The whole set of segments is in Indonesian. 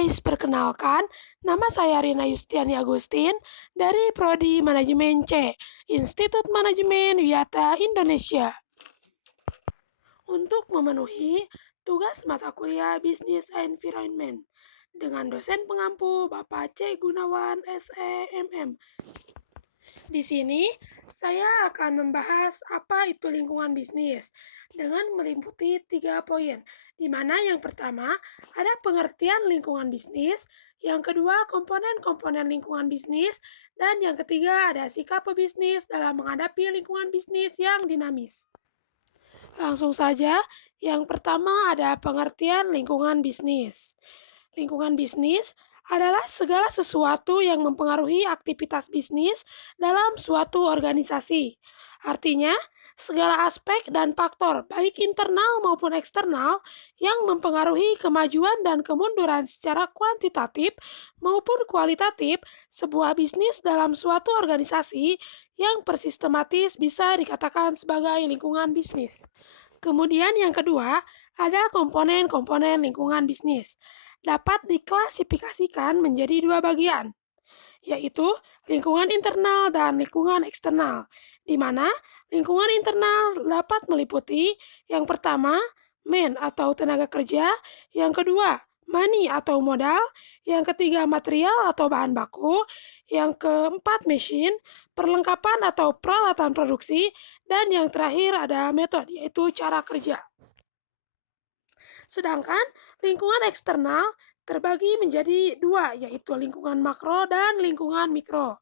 guys, perkenalkan, nama saya Rina Yustiani Agustin dari Prodi Manajemen C, Institut Manajemen Wiyata Indonesia. Untuk memenuhi tugas mata kuliah Business Environment dengan dosen pengampu Bapak C. Gunawan SEMM. Di sini, saya akan membahas apa itu lingkungan bisnis dengan meliputi 3 poin, di mana yang pertama ada pengertian lingkungan bisnis, yang kedua komponen-komponen lingkungan bisnis, dan yang ketiga ada sikap pebisnis dalam menghadapi lingkungan bisnis yang dinamis. Langsung saja, yang pertama ada pengertian lingkungan bisnis. Lingkungan bisnis adalah segala sesuatu yang mempengaruhi aktivitas bisnis dalam suatu organisasi. Artinya, segala aspek dan faktor, baik internal maupun eksternal, yang mempengaruhi kemajuan dan kemunduran secara kuantitatif maupun kualitatif sebuah bisnis dalam suatu organisasi yang bersistematis bisa dikatakan sebagai lingkungan bisnis. Kemudian yang kedua, ada komponen-komponen lingkungan bisnis. Dapat diklasifikasikan menjadi 2 bagian, yaitu lingkungan internal dan lingkungan eksternal, di mana lingkungan internal dapat meliputi yang pertama, man atau tenaga kerja, yang kedua, money atau modal, yang ketiga material atau bahan baku, yang keempat mesin, perlengkapan atau peralatan produksi, dan yang terakhir ada metode yaitu cara kerja. Sedangkan lingkungan eksternal terbagi menjadi 2 yaitu lingkungan makro dan lingkungan mikro.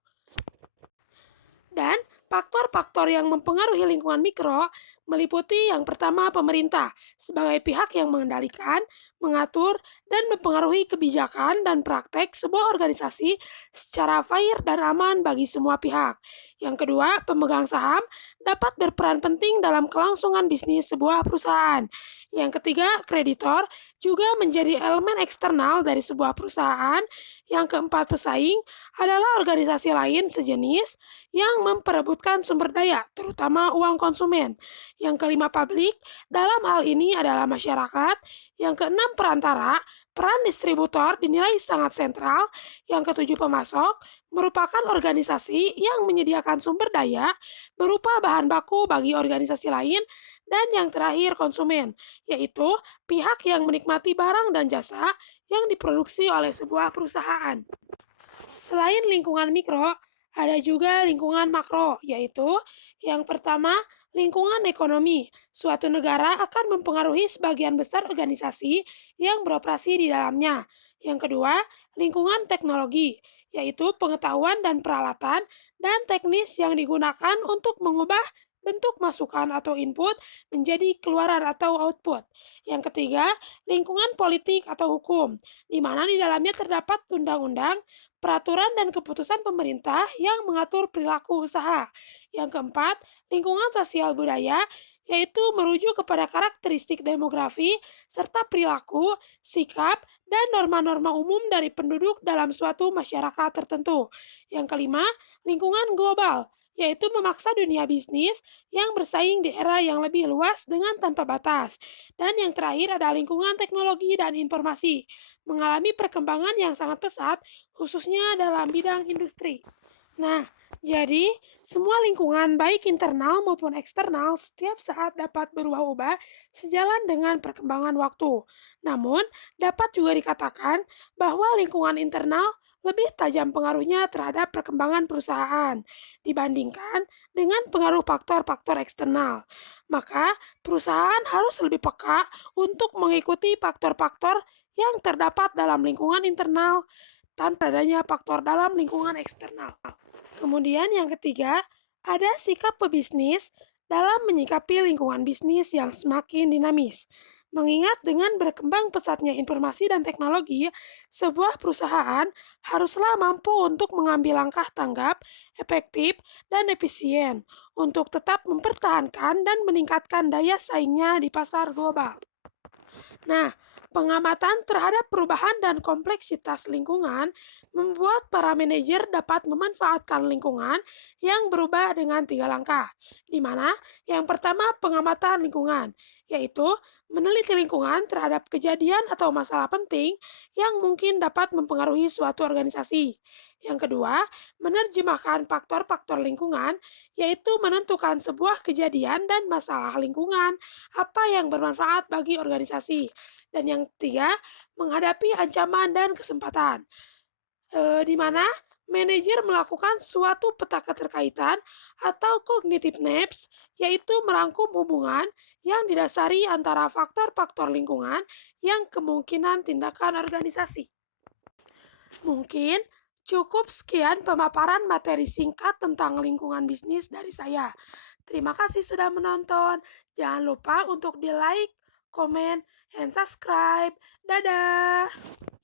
Dan faktor-faktor yang mempengaruhi lingkungan mikro meliputi yang pertama pemerintah sebagai pihak yang mengendalikan, mengatur, dan mempengaruhi kebijakan dan praktek sebuah organisasi secara fair dan aman bagi semua pihak. Yang kedua, pemegang saham dapat berperan penting dalam kelangsungan bisnis sebuah perusahaan. Yang ketiga, kreditor juga menjadi elemen eksternal dari sebuah perusahaan. Yang keempat, pesaing adalah organisasi lain sejenis yang memperebutkan sumber daya, terutama uang konsumen. Yang kelima, publik, dalam hal ini adalah masyarakat. Yang keenam, perantara, peran distributor dinilai sangat sentral. Yang ketujuh, pemasok, merupakan organisasi yang menyediakan sumber daya berupa bahan baku bagi organisasi lain. Dan yang terakhir, konsumen, yaitu pihak yang menikmati barang dan jasa yang diproduksi oleh sebuah perusahaan. Selain lingkungan mikro, ada juga lingkungan makro, yaitu yang pertama, lingkungan ekonomi. Suatu negara akan mempengaruhi sebagian besar organisasi yang beroperasi di dalamnya. Yang kedua, lingkungan teknologi, yaitu pengetahuan dan peralatan dan teknis yang digunakan untuk mengubah bentuk masukan atau input menjadi keluaran atau output. Yang ketiga, lingkungan politik atau hukum, di mana di dalamnya terdapat undang-undang, peraturan dan keputusan pemerintah yang mengatur perilaku usaha. Yang keempat, lingkungan sosial budaya, yaitu merujuk kepada karakteristik demografi serta perilaku, sikap, dan norma-norma umum dari penduduk dalam suatu masyarakat tertentu. Yang kelima, lingkungan global, yaitu memaksa dunia bisnis yang bersaing di era yang lebih luas dengan tanpa batas. Dan yang terakhir ada lingkungan teknologi dan informasi, mengalami perkembangan yang sangat pesat, khususnya dalam bidang industri. Nah, jadi semua lingkungan baik internal maupun eksternal setiap saat dapat berubah-ubah sejalan dengan perkembangan waktu. Namun, dapat juga dikatakan bahwa lingkungan internal lebih tajam pengaruhnya terhadap perkembangan perusahaan dibandingkan dengan pengaruh faktor-faktor eksternal. Maka, perusahaan harus lebih peka untuk mengikuti faktor-faktor yang terdapat dalam lingkungan internal tanpa adanya faktor dalam lingkungan eksternal. Kemudian yang ketiga, ada sikap pebisnis dalam menyikapi lingkungan bisnis yang semakin dinamis. Mengingat dengan berkembang pesatnya informasi dan teknologi, sebuah perusahaan haruslah mampu untuk mengambil langkah tanggap, efektif, dan efisien untuk tetap mempertahankan dan meningkatkan daya saingnya di pasar global. Nah, pengamatan terhadap perubahan dan kompleksitas lingkungan membuat para manajer dapat memanfaatkan lingkungan yang berubah dengan 3 langkah, di mana yang pertama pengamatan lingkungan, yaitu meneliti lingkungan terhadap kejadian atau masalah penting yang mungkin dapat mempengaruhi suatu organisasi. Yang kedua, menerjemahkan faktor-faktor lingkungan, yaitu menentukan sebuah kejadian dan masalah lingkungan, apa yang bermanfaat bagi organisasi. Dan yang ketiga, menghadapi ancaman dan kesempatan, di mana manajer melakukan suatu peta keterkaitan atau cognitive maps, yaitu merangkum hubungan yang didasari antara faktor-faktor lingkungan yang kemungkinan tindakan organisasi. Mungkin cukup sekian pemaparan materi singkat tentang lingkungan bisnis dari saya. Terima kasih sudah menonton. Jangan lupa untuk di like, comment, and subscribe. Dadah!